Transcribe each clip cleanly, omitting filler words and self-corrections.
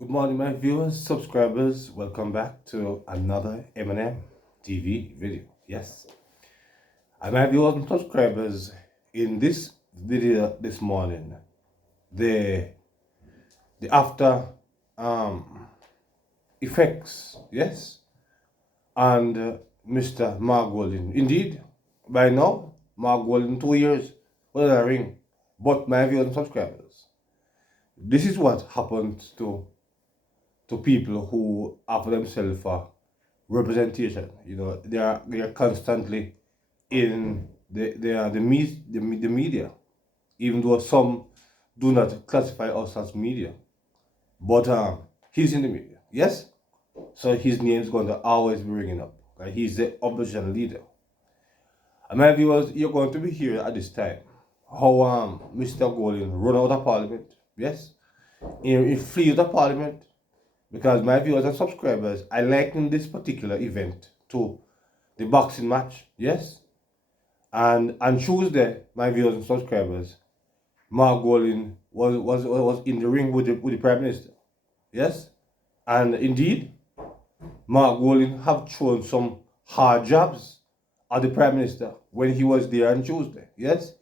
Good morning, my viewers, subscribers. Welcome back to another M&M TV video. Yes, and my viewers and subscribers, in this video this morning, the after effects, yes, and Mr. Mark Golden. Indeed, by now, Mark Golden 2 years without a ring. But my viewers and subscribers, this is what happens to people who offer themselves for representation. You know, they are constantly in the media, even though some do not classify us as media. But he's in the media, yes. So his name is going to always be ringing up. Right? He's the opposition leader. And my viewers, you're going to be here at this time. How Mr. Golden run out of parliament, yes. He flees the parliament because my viewers and subscribers, I liken this particular event to the boxing match, yes. And on Tuesday, my viewers and subscribers, Mark Golden was in the ring with the Prime Minister, yes. And indeed, Mark Golden have thrown some hard jabs at the Prime Minister when he was there on Tuesday, yes.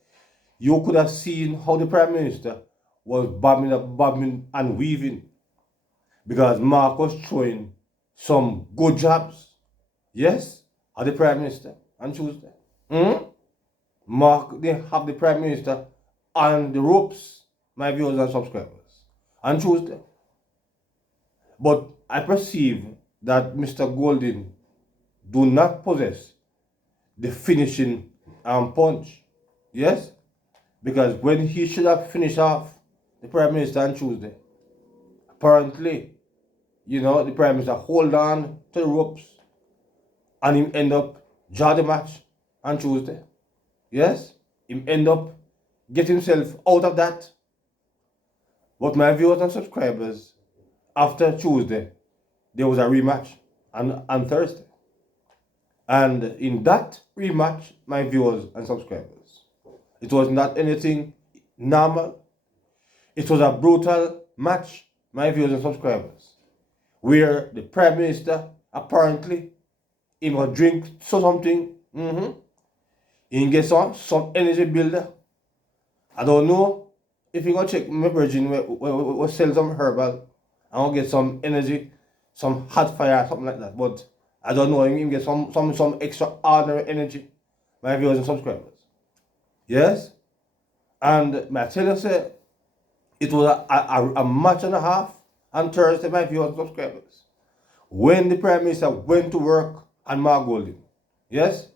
You could have seen how the Prime Minister was bobbing and weaving because Mark was throwing some good jabs, yes, at the Prime Minister on Tuesday. Mark, they have the Prime Minister on the ropes, my viewers and subscribers, on Tuesday. But I perceive that Mr. Golden do not possess the finishing punch, yes, because when he should have finished off the Prime Minister on Tuesday, apparently, the Prime Minister hold on to the ropes and him end up draw the match on Tuesday. Yes, him end up get himself out of that. But my viewers and subscribers, after Tuesday, there was a rematch on Thursday. And in that rematch, my viewers and subscribers, it was not anything normal. It was a brutal match, my viewers and subscribers, where the Prime Minister apparently he must drink something. He get some energy builder. I don't know if you gonna check my virgin we sell some herbal. I want to get some energy, some hot fire, something like that. But I don't know. You can get some extraordinary energy, my viewers and subscribers. Yes, and my tell you say it was a match and a half on Thursday, my viewers and subscribers. When the Prime Minister went to work on Mark Golden, yes,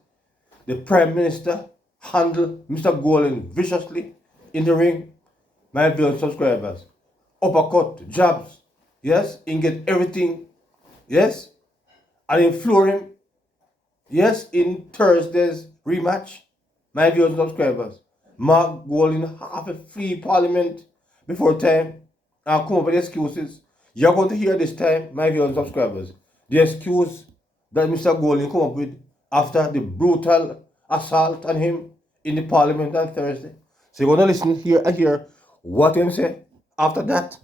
the Prime Minister handled Mr. Golden viciously in the ring, my viewers and subscribers. Uppercut, jabs, yes, and get everything, yes, and in floor him, yes, in Thursday's rematch, my viewers and subscribers. Mark Golden half a free parliament before time and come up with excuses. You're going to hear this time, my viewers and subscribers, the excuse that Mr. Golden come up with after the brutal assault on him in the parliament on Thursday. So you're going to listen here and hear what him say after that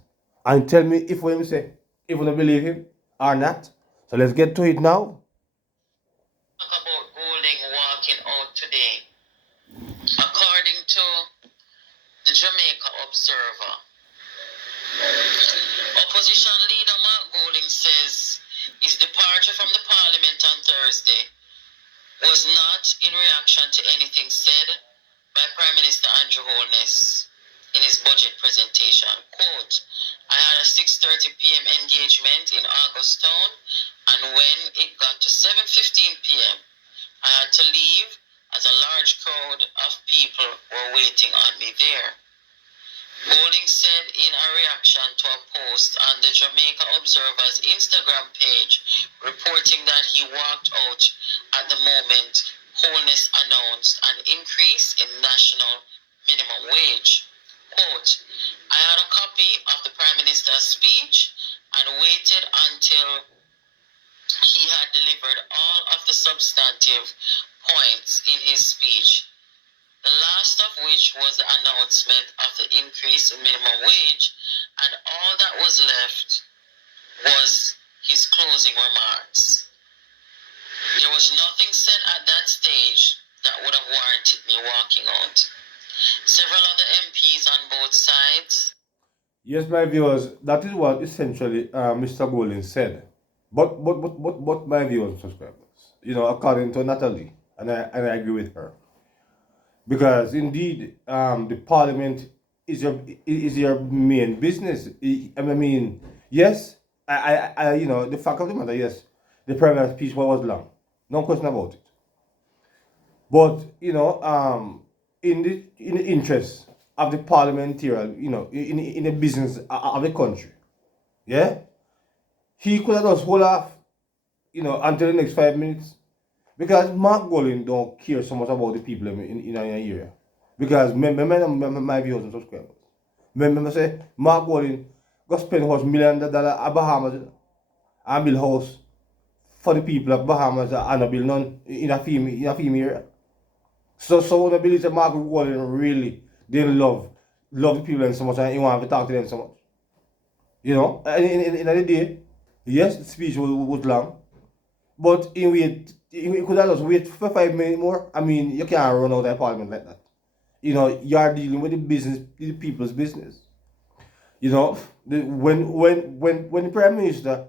and tell me if what him say, if you don't believe him or not. So let's get to it now. Talk about Golding walking out today. According to the Jamaica Observer, opposition leader Mark Golding says his departure from the parliament on Thursday was not in reaction to anything said by Prime Minister Andrew Holness in his budget presentation. Quote, I had a 6:30 p.m. engagement in Augustown, and when it got to 7:15 p.m., I had to leave as a large crowd of people were waiting on me there. Golding said in a reaction to a post on the Jamaica Observer's Instagram page reporting that he walked out at the moment Holness announced an increase in national minimum wage. Quote, I had a copy of the Prime Minister's speech and waited until he had delivered all of the substantive points in his speech, the last of which was the announcement of the increase in minimum wage, and all that was left was his closing remarks. There was nothing said at that stage that would have warranted me walking out. Several other MPs on both sides. Yes, my viewers, that is what essentially Mr. Golding said. But my viewers and subscribers, according to Natalie, and I agree with her, because indeed, the parliament is your main business. I mean, yes, the fact of the matter, yes, the prime minister's speech was long, no question about it. But in the interest of the parliamentarian, in the business of the country, yeah, he could have just hold off, until the next 5 minutes, because Mark Golding don't care so much about the people in our area. Because my viewers and subscribers, remember say Mark Golding go spend $1 million at Bahamas and build house for the people of Bahamas and not build none in a female area. So I believe that Mark Golding really didn't love the people so much and he wanted to talk to them so much. In the day, yes, the speech was long, but he could have just wait for 5 minutes more. I mean, you can't run out of parliament like that. You are dealing with the people's business. When the prime minister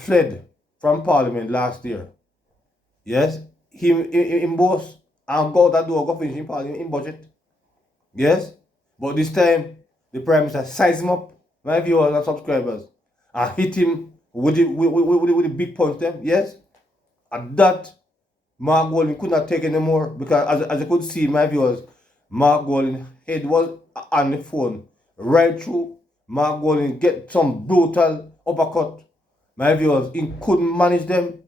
fled from parliament last year, yes, him boss and go out that door, go finish in parliament in budget. Yes, but this time the prime minister size him up, my viewers and subscribers, and hit him with the big punch them. Yes, at that Mark Golding could not take anymore, because as you could see, my viewers, Mark Golding head was on the phone right through. Mark Golding get some brutal uppercut. My viewers, he couldn't manage them.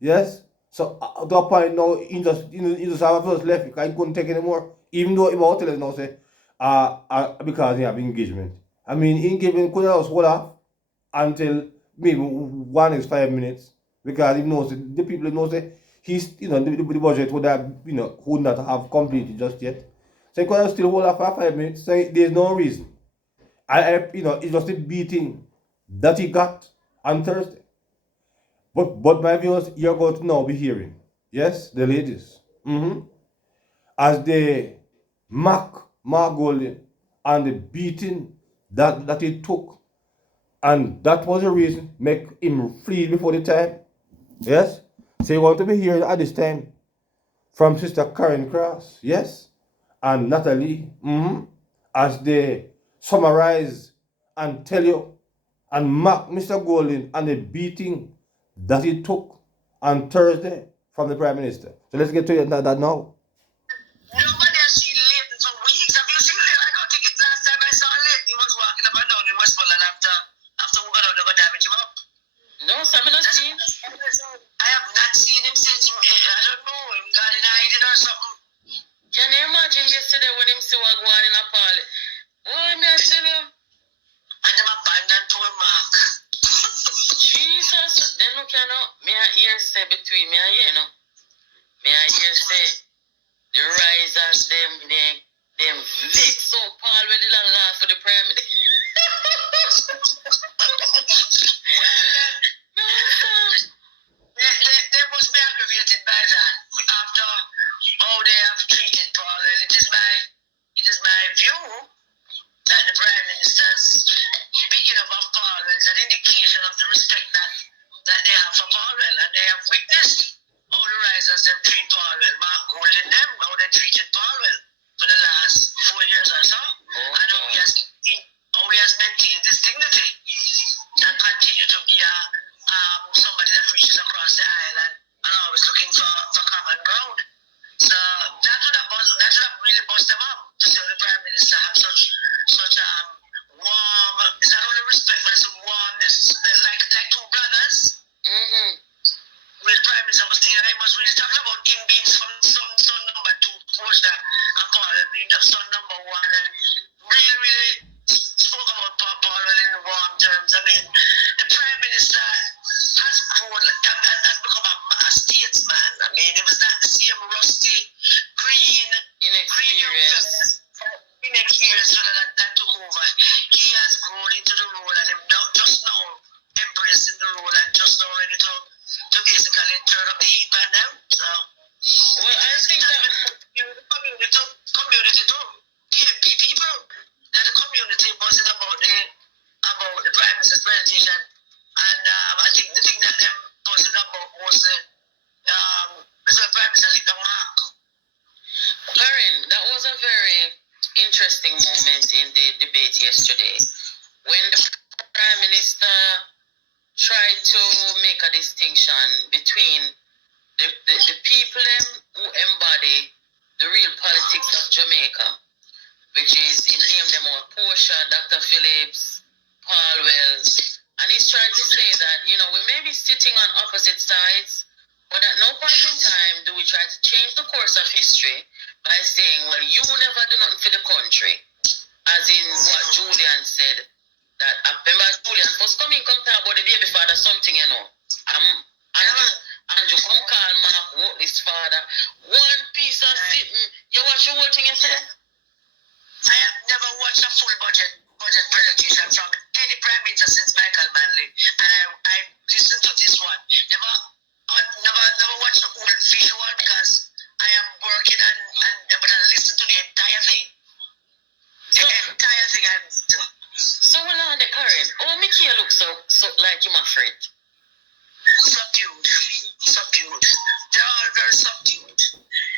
Yes. So at that point now, he just have first left because he couldn't take anymore. Even though he was telling us now say, because he have engagement. I mean, engagement could have just hold off until maybe 1 is 5 minutes, because he knows the people knows that he's the budget would not have completed just yet. So he could have still hold off for 5 minutes. So there's no reason. It's just a beating that he got on Thursday. But my viewers, you're going to now be hearing, yes, the ladies, as they mock Mark Golding and the beating that he took, and that was the reason make him flee before the time. Yes, so you want to be here at this time from Sister Karen Cross, yes, and Natalie, as they summarize and tell you and mock Mr. Golding and the beating that he took on Thursday from the Prime Minister. So let's get to that now. Nobody has seen Leighton for weeks. Have you seen Leighton? I got tickets last time I saw Leighton. He was walking up and down in Westmoreland after we got out, they got damage him up. No, so I'm not seen. I have not seen him since I don't know, him got in hiding or something. Can you imagine yesterday when him see what going in a parley? Boy, me I tell you. And them abandoned to a Mark. Jesus. Then look, me I hear say between me and you know. Me I hear say the risers, them vex so Paul with the laugh for the prime minister. No, sir. They must be aggravated by that after how they have treated Paul. It is my view that the prime minister's speaking about Paul is an indication of the respect that they have for Paul, and they have witnessed how the risers them treat Paul, Mark Golding them, how they treated Paul for the last 4 years or so, and how he has maintained his dignity and continue to be somebody that reaches across the island and always looking for common ground. So that would have really bust them up to see the prime minister have such warm, is that only respect, but it's a warmness, like two brothers. When the prime minister was here, he was really talking about him being son number two, coach that, and Paul being the son number one, and really spoke about Paul in warm terms. I mean, the prime minister has grown, has become a statesman. I mean, it was not the same rusty, green, inexperienced fella that took over. He has grown into the role, and just now politician. And I think the thing that them posted about mostly, Mr. Prime Minister lit the mark. Karen, that was a very interesting moment in the debate yesterday when the Prime Minister tried to make a distinction between the people who embody the real politics of Jamaica, which is, he named them all Portia, Dr. Phillips, Paul Wells, and he's trying to say that, you know, we may be sitting on opposite sides, but at no point in time do we try to change the course of history by saying, well, you never do nothing for the country, as in what Julian said, that remember Julian first come talk about the baby father something, you know. Andrew come call Mark what this father. One piece of sitting. You watch the whole thing yesterday? I have never watched a full budget presentation from any prime minister since Michael Manley, and I listened to this one. Never watched the whole visual because I am working but I listened to the entire thing. The entire thing I listened to. So when on the current, oh, Mickey look so like him afraid. Subdued. They're all very subdued.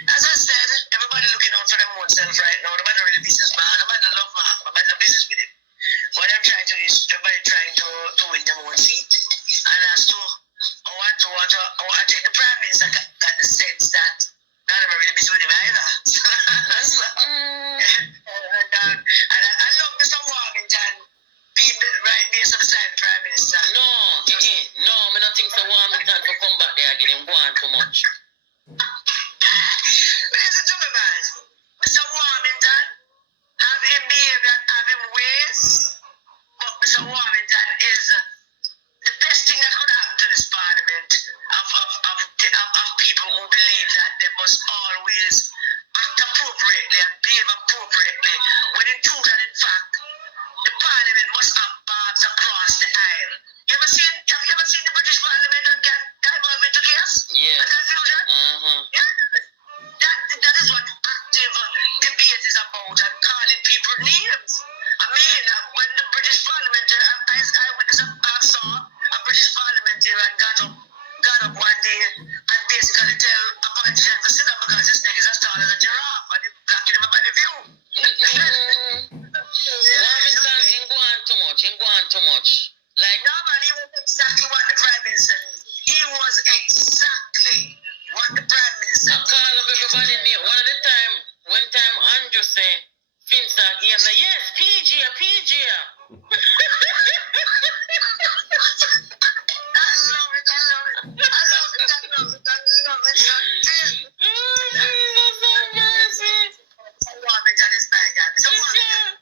As I said, everybody looking out for their own self right now. Nobody really business man. Nobody love man. Nobody no business with him. What I'm trying to do is everybody trying to win their own seat. And as to I want to take the prime minister got the sense that none of them really business with him either. And I love Mr. Warmington being right there beside the prime minister. No, me not think so Warmington to come back there again. Him go on too much. Listen to me, man. Mr. Warmington, have him behavior, have him ways, but Mr. Warmington is the best thing that could happen to this parliament of people who believe that they must always act appropriately and behave appropriately, when in truth and in fact, the parliament must have barbs across the aisle. Have you ever seen the British Parliament and divulge into chaos? Yeah. And confusion? Yeah. That is what active debate is about, and calling people names. I mean, when the British Parliament, I saw a British parliamentarian got up one day and basically tell a politician to sit up because his neck is as tall as a giraffe and he's blocking him by the view. Warmington ain't go on too much. Like, No, man, he was exactly what the Prime Minister is. He was exactly what the Prime Minister I call up everybody name. One time Andrew say, Finstock, he say, yes, PG. I love it. Warmington is my guy. Mr. Warmington,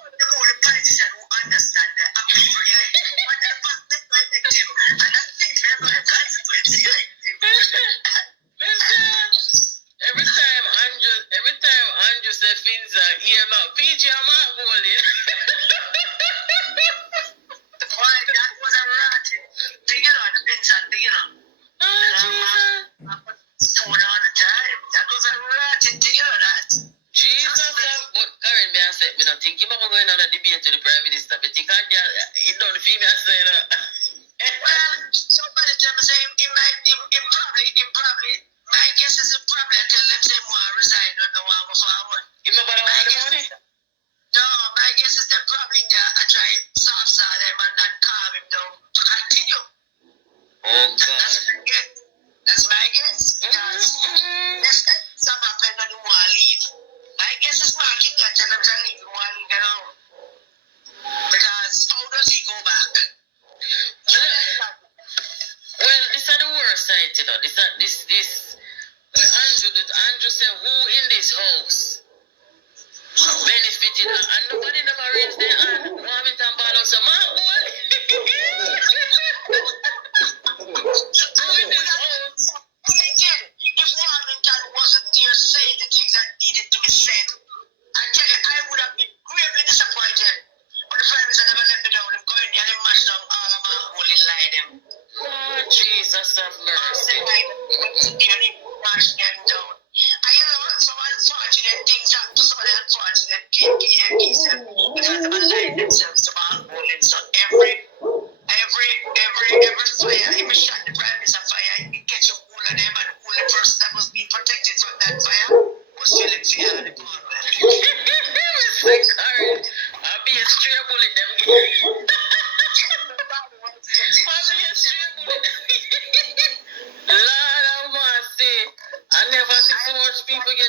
the only politician who understands that I'm people elected. What the fuck they elect you? And I think they're going to consequence elect you. Every time Andrew say Finstock, he not PG and Mark Golding. Why? That was a rat. Figure out the Vincent, you know. Phone all the time. That was a rat. You know that. Jesus, but Karen, me not think him about going on a debate to the Prime Minister, but he can't get it done for me, I say that. Well, somebody tell me say him probably. My guess is him probably I tell them say more resign on the one forward. You know about all the money? No, my guess is them probably I try soft them and calm him down to continue. Oh God. That's my guess. Because next time something happen and he want to leave, my guess is Mark him that tell him to leave, he want to leave alone. Because how does he go back? Well, this is the worst side, you know. This. Well, Andrew said, who in this house benefited and nobody never raised their hand. Warmington ball out some man, boy. Who in this house? Again, if Warmington wasn't there saying the things that needed to be said, I tell you, I would have been gravely disappointed. But the Prime Minister never let me down. Him going there and him mashed down all of my holy line them. Oh, Jesus have mercy. Mash them down. And you know, some unfortunate things happen to some of the unfortunate KPAs because they lie themselves to my holding. So every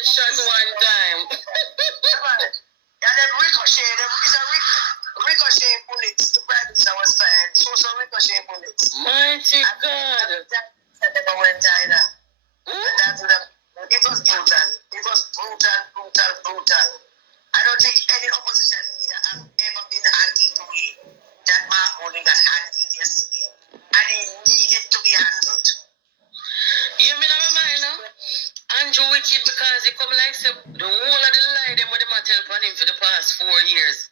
shot one time. And then ricochet, it's a ricochet bullets. The Prime Minister was fired. So some ricochet bullets. Mighty God. That never went either. It was brutal. It was brutal. I don't think any opposition leader have ever been handled the way that Mark Golding got handled yesterday. And he needed to be handled. You mean I'm mind now? Andrew wicked because he come like say the whole of the lie them what them a tell upon him for the past 4 years.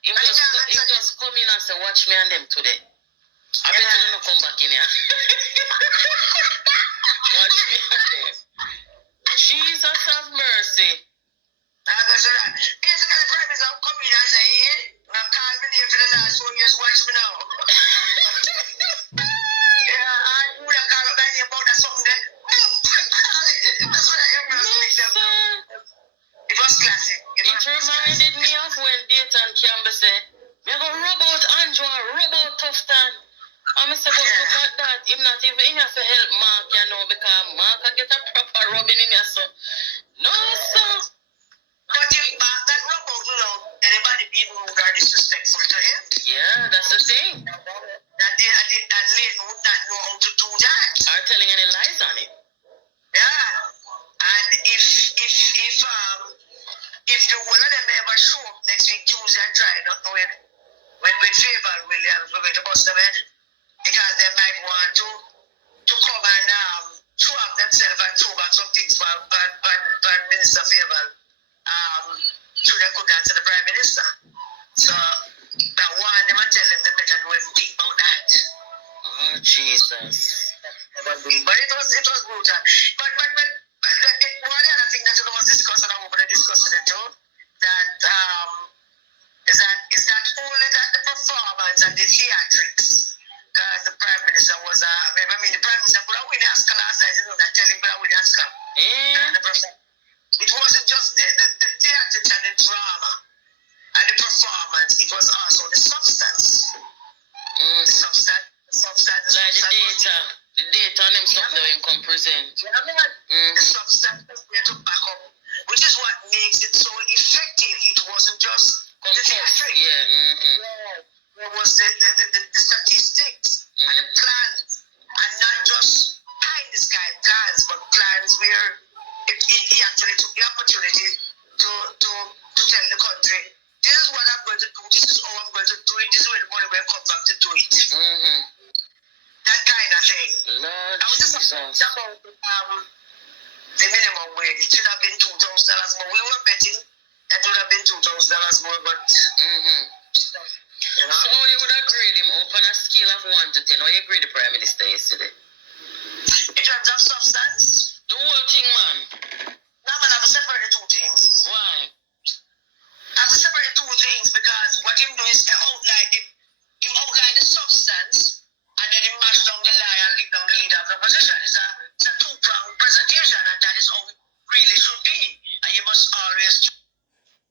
He just come in and say watch me and them today. I bet you don't come back in here. Watch me and them. Jesus have mercy. Basically, the Prime Minister come in and say, hey, now call me there for the last 4 years, watch me now. Yeah, I would have called up my name about that something then. It was classic. It reminded me of when Dayton Campbell said, we go rub out Andrew and rub out Tufton. And I said, but look at that. Him not even in here to help Mark, you know, because Mark can get a proper rubbing in here, so. No, sir. But if Mark that rub out, you know, anybody being rude or disrespectful to him. Yeah, that's the thing. That Leighton would not know how to do that. Are telling any lies on it. Yeah. And if the one of them ever show up next week Tuesday and try not knowing with Favour Williams, we're going to bust them head. Because they might want to come and show up themselves and throw back some things for Minister Favour so they could answer the Prime Minister. So that one them and tell them they better do everything about that. Oh Jesus. But it was brutal. But one of the other thing that you was discussing, I'm going to discuss it too, that is that only that the performance and the theatrics, because the Prime Minister was the Prime Minister could have win the Oscar last night, you know, that telling could have win the Oscar. It wasn't just the theatrics and the drama and the performance, it was also the substance. The substance. Like the data and them stuff that we come present. You know what I mean? The substance was there to back up, which is what makes it so effective. It wasn't just the theatrics. There was the statistics and the plans, and not just high in the sky plans, but plans where he actually took the opportunity to tell the country, this is what I'm going to do, this is how I'm going to do it, this is where the money will come back to do it. That kind of thing. Lord I was just Jesus. about the minimum wage. It should have been $2,000 more. We were betting that would have been $2,000 more, but you know. So you would have grade him up on a scale of 1 to 10. How you grade the Prime Minister yesterday? In terms of substance, The whole thing, man. now man have to separate the two things. Why? I have to separate the two things because what him do is him outline the substance and then he mash down the lie and lick down the leader of the opposition. It's a two-pronged presentation, and that is how it really should be. And you must always.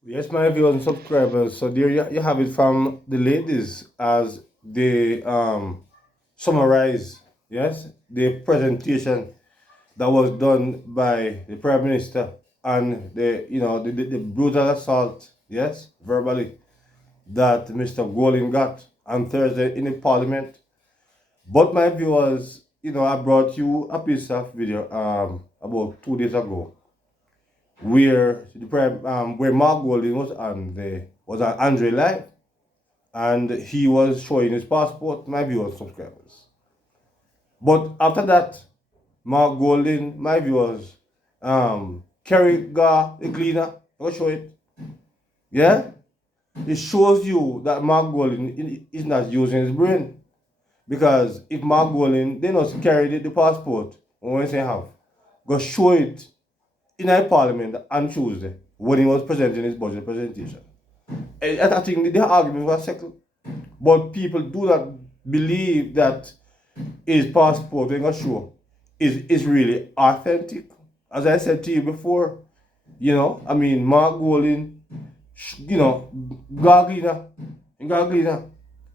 Yes, my viewers and subscribers. So there you have it from the ladies as they summarize, yes, the presentation that was done by the Prime Minister and the brutal assault, yes, verbally, that Mr. Golding got on Thursday in the Parliament. But my viewers, I brought you a piece of video about 2 days ago where where Mark Golding was on Andre Live, and he was showing his passport, my viewers, subscribers. But after that, Mark Golding, my viewers, Kerry Gar, the cleaner, I'll show it. Yeah? It shows you that Mark Golding is not using his brain. Because if Mark Golding, they not carry the passport, when they have, go show it in a Parliament on Tuesday when he was presenting his budget presentation. And I think the argument was settled. But people do not believe that his passport when he show is really authentic. As I said to you before, Mark Golding, Garglina.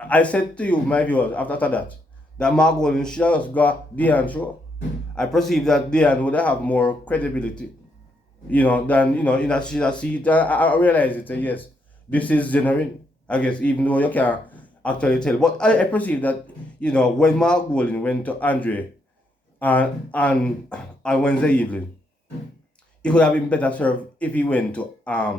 I said to you, my viewers, after that Mark Golding should have got Diane show. I perceive that Diane would have more credibility then in that she see it, I realize it. Yes, this is genuine. I guess even though you can't actually tell, but I perceive that when Mark Golding went to Andre and Wednesday evening, it would have been better served if he went to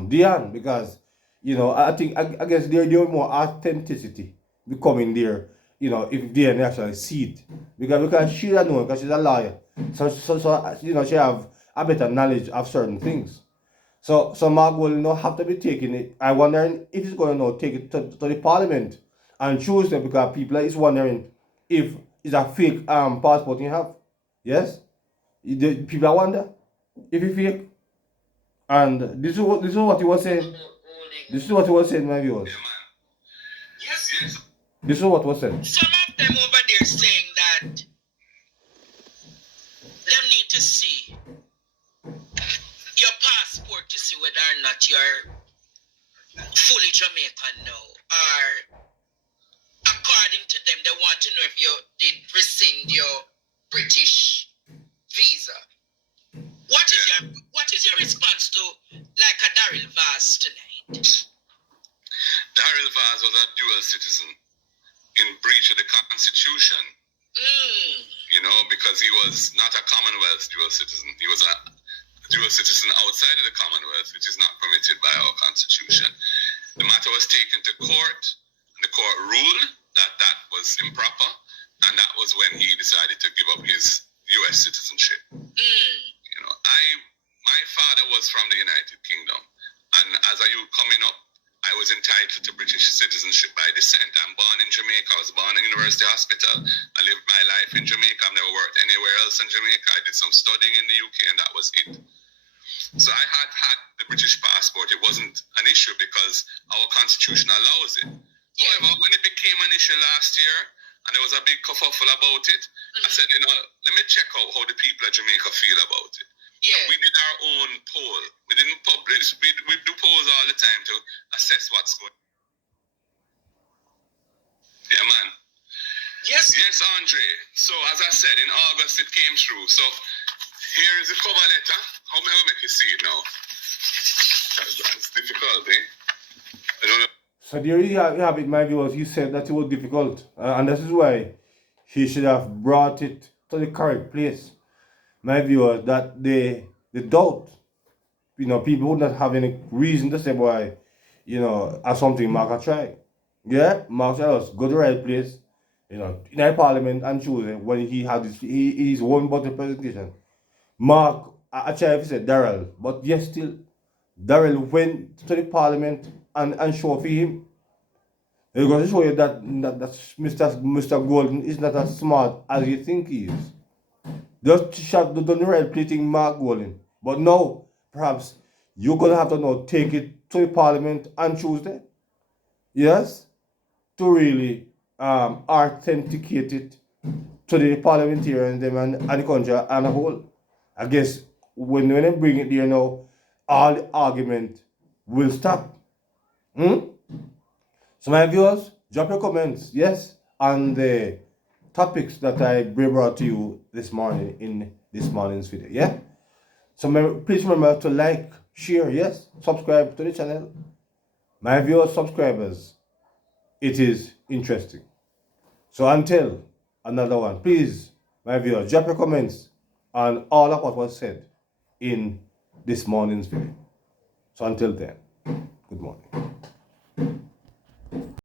Dion, because I think I guess there was more authenticity becoming there. If Dion actually see it, because she don't know, because she's a lawyer, so she have a better knowledge of certain things. So Mark will not have to be taking it. I wonder if he's going to now take it to the parliament and choose them, because people is wondering if it's a fake passport you have. Yes, people are wonder if it's fake. And this is what he was saying. This is what he was saying, my viewers. Yes. This is what was said. Some of them over there saying that them need to see your passport to see whether or not you're fully Jamaican now. Or according to them, they want to know if you did rescind your British visa. What is your response to like a Daryl Vaz tonight? Daryl Vaz was a dual citizen in breach of the Constitution. Because he was not a Commonwealth dual citizen. He was a dual citizen outside of the Commonwealth, which is not permitted by our Constitution. The matter was taken to court, and the court ruled that that was improper, and that was when he decided to give up his U.S. citizenship. My father was from the United Kingdom, and as a youth coming up, I was entitled to British citizenship by descent. I'm born in Jamaica. I was born at University Hospital. I lived my life in Jamaica. I've never worked anywhere else in Jamaica. I did some studying in the UK, and that was it. So I had the British passport. It wasn't an issue because our constitution allows it. However, when it became an issue last year, and there was a big kerfuffle about it, I said, let me check out how the people of Jamaica feel about it. Yeah. We did our own poll. We didn't publish. We do polls all the time to assess what's going on. Yeah, man. Yes. Yes, Andre. So, as I said, in August it came through. So, here is the cover letter. How am I going to make you see it now? It's difficult, eh? I don't know. So there you have it, my viewers. He said that it was difficult, and this is why he should have brought it to the correct place. My viewers, that the doubt, people would not have any reason to say why, as something Mark tried. Yeah, Mark said us go to the right place, in the parliament and choose it when he had his own budget presentation. Mark, I tried to say Daryl, but yes, still, Daryl went to the parliament and show for him. It's going to show you that Mr. Golden is not as smart as you think he is. Just shot the right plating Mark Golden. But now, perhaps, you're going to have to now take it to the parliament and choose them. Yes? To really authenticate it to the parliamentarians them and the country and a whole. I guess when they bring it there now, all the argument will stop. So my viewers, drop your comments, yes, on the topics that I brought to you this morning in this morning's video, yeah? So please remember to like, share, yes, subscribe to the channel. My viewers, subscribers, it is interesting. So until another one, please, my viewers, drop your comments on all of what was said in this morning's video. So until then, good morning.